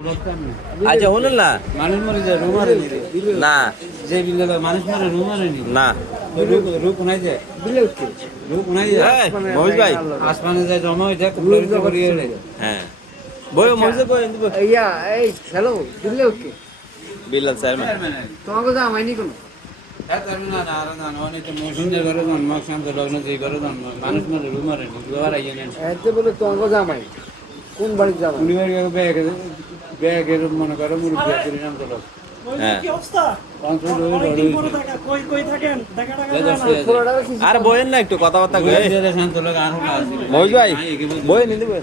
আচ্ছা শুনুন না মানুষ মরে যায় রুম মারে না যে বিলে মানুষ মরে রুম মারে নি না রূপ নাই যায় বিলে উঠছে রূপ নাই যায় মহেশ ভাই আসমানে যায় জমা হয়ে যায় কুকুরের করিয়ে হ্যাঁ বই মহেশ বই ইয়া এই হ্যালো বিলে উঠছে বিল্লাল চেয়ারম্যান তোমাকে তো আমায়নি কোনো মানুষ মরে রুম মারে এতে বলে তোমাকে জামাই কোন বাড়ির জামাই ব্যাগের মনে করো মুরব্বী নাম তো হ্যাঁ ষোলোটা আর বইয়েন না একটু কথাবার্তা কই মহেশ ভাই বই নিতে বই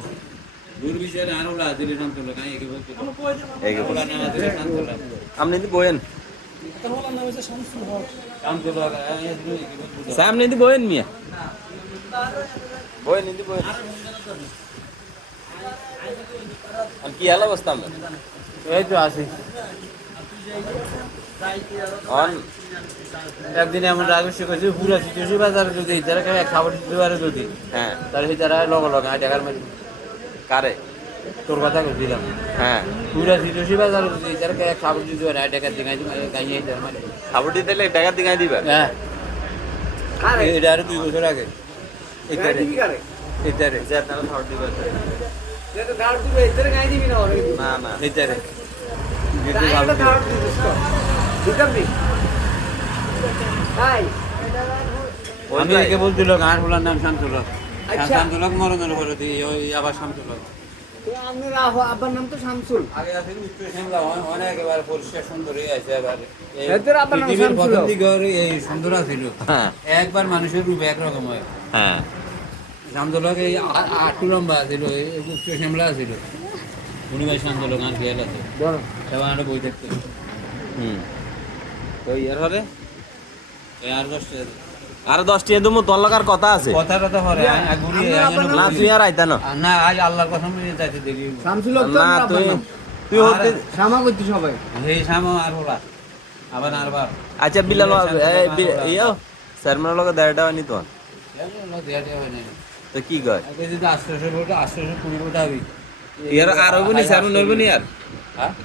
আপনি নিতে বইয়েন স্যাম নিতে বইয়েন মিয়া বই নিতে বইয়েন আর কি হাল অবস্থা আমরা এই তো আছি অন একদিন এমন রাগস্য করছি পুরা চিটুসি বাজারে যদি তারা খাবার দিতে পারে যদি হ্যাঁ তাহলে তারা লগ আয় টাকার মারি কারে তোর কথা দিলাম হ্যাঁ পুরা চিটুসি বাজারে যদি তারা খাবার দিতে পারে আয় টাকার দিকে গাইয়ে মারি খাবার দিতে টাকা দিঙাই দিবা হ্যাঁ কারে এটা আরো 2 বছর আগে গাড়ি দিবি কারে এটারে যে আপনারা খাবার দিবেন যেটা গাড়ি দিবে এদের গাড়ি দিবি না ওরে না না এটারে গাড়িটা গাড়ি দিবি তো দিতাম নি ভাই আমি একে বলছিল গান হলার নাম শান্তলক আচ্ছা। শান্তলক মরণের পরে ওই আবার শান্তলক তো আপনার আব্বার নাম তো শামসুল আগে আছে উত্তর শ্যামলা অনেক একেবারে পরিষ্কার সুন্দর হয়ে আছে এবার এদের আবার নাম পৃথিবীর শামসুল। প্রথম দিকে এই সুন্দর ছিল হ্যাঁ একবার মানুষের রূপ একরকম হয় হ্যাঁ শান্তলক এই আটু লম্বা ছিল উত্তর শ্যামলা ছিল উনি ভাই শান্তলক গান খেয়াল আছে বড় এবার আমরা বই দেখতে হুম তো ইয়ার হলে এই আর দশটা আর 10 টিয়া দুমু তোর লাগার কথা আছে কথাটা তো হরে আগুরি না তুই আর আইতা না না আজ আল্লাহর কসম নিয়ে যাইতে দেখি শামসুল তো না আব্বার তুই নাম। তুই হতে শ্যামা করতে সবাই এই সামো আর হলা আবার আর বার আচ্ছা বিলাল ইয়ো চেয়ারম্যানের লগে দেড়টা হয়নি তো তো কি কয় ইয়ার আর হইব নি চেয়ারম্যান হইব নি আর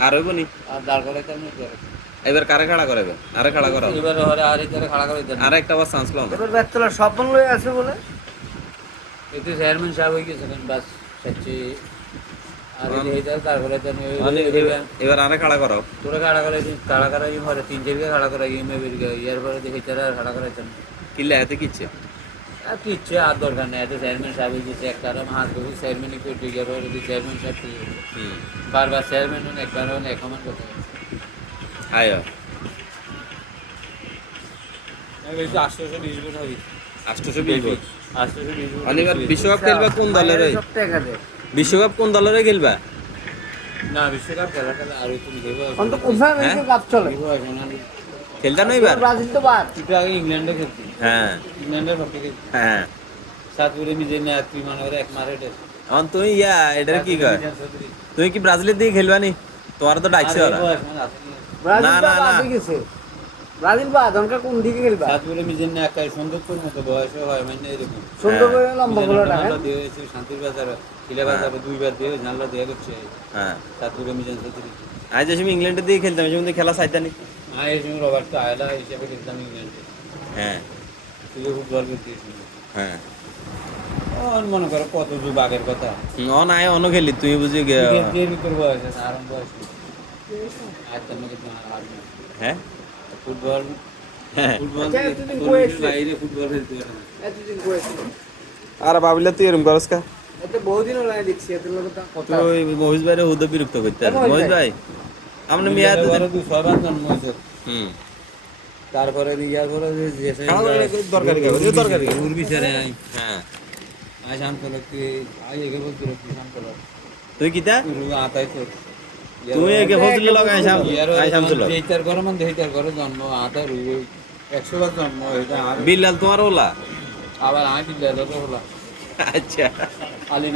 আর হইব নি এবার কারে খাড়া করাবে আরে খাড়া করাও আর একটা বার চান্স লাও এবার বেতলা স্বপ্ন লয়ে আছে বলে চেয়ারম্যান সাহেব হয়ে গেছে বাস তারপরে এবার আরে খাড়া করাও তোরা খাড়া করে খাড়া করাই ঘরে 3 খাড়া করাই ইয়ার পরে দেখি তারা খাড়া করাইছেন কিল্লা হাতে কিচ্ছে আর কিচ্ছে আর দরকার নেই এত চেয়ারম্যান সাহেব গেছে একটা হাত ধরে চেয়ারম্যানই করতে গিয়ে পরে চেয়ারম্যান সাহেব বারবার চেয়ারম্যান হন একবার হন এক সমান কথা আয় 820 ভোট হবে 820 ভোট 820 ভোট অনিবার বিশ্বকাপ খেলবা কোন দলের সব টাকা দে বিশ্বকাপ কোন দলের খেলবা না বিশ্বকাপ খেলা আর তুমি দেবো অন্ত কোথায় মেরে কাপ চলে খেলতা নই এবার ব্রাজিল তো বাদ একটু আগে ইংল্যান্ডে খেলছি হ্যাঁ ইংল্যান্ডের পক্ষে খেলছি হ্যাঁ সাতপুরে নিজে না তুই মানে ওরা এক মারে অন তুই ইয়া এটার কি কয় তুই কি ব্রাজিলের দিকে খেলবা নি তোমার তো ডাকছে ওরা ব্রাজিল না, তো না, বাদ না। হয়ে গেছে ব্রাজিল বাদ অনকা কোন দিকে খেলবা সাতপুরে নিজে না একাই সুন্দরপুর মতো বয়স হয় মানে এরকম সুন্দর করে লম্বা গুলো টাকা দিয়েছে শান্তির বাজার কিলে বাজারে দুইবার দিয়ে জানলা দিয়ে করছে হ্যাঁ সাতপুরে মিজান সাতপুরে আজ যে সময় ইংল্যান্ডের দিকে খেলতাম সেই সময় খেলা চাইতানি এই সময় রবার্ট তো আয়লা হিসেবে খেলতাম ইংল্যান্ডে হ্যাঁ তুই ফুটবল খেলতিস হ্যাঁ মনে করো কত যুগ আগের কথা অন আয় অন খেলি তুই বুঝি গে তোর বয়স আছে আরাম বয়স আর তেমন কিছু আর না। হ্যাঁ ফুটবল হ্যাঁ ফুটবল আচ্ছা, এতদিন কয়েছে। বাইরে ফুটবল খেলতে পারে না এতদিন করেছিল আর ভাবিলে তুই এরকম করস কা এত বহুদিন হলো আমি দেখছি এত লোক কথা তুই মহিষ ভাইরে হুদ বিরক্ত করতে মহিষ ভাই আমরা মিয়া বড় তুই সবার জন্ম হয়েছে হুম তারপরে ইয়ার পরে যে দরকারি দরকারি ওর বিচারে আই হ্যাঁ আই শান্ত লোককে আই এগে বলতে লোক শান্ত লোক তুই কিতা তুই আতাই তো তুই একে ফজলি লগ আইসাম ছিল যেটার ঘরে মানে যেটার ঘরে জন্ম আতা রুই 100 বার জন্ম এটা বিল্লাল তোমার ওলা আবার আমি দিলে তো হলো আচ্ছা আলি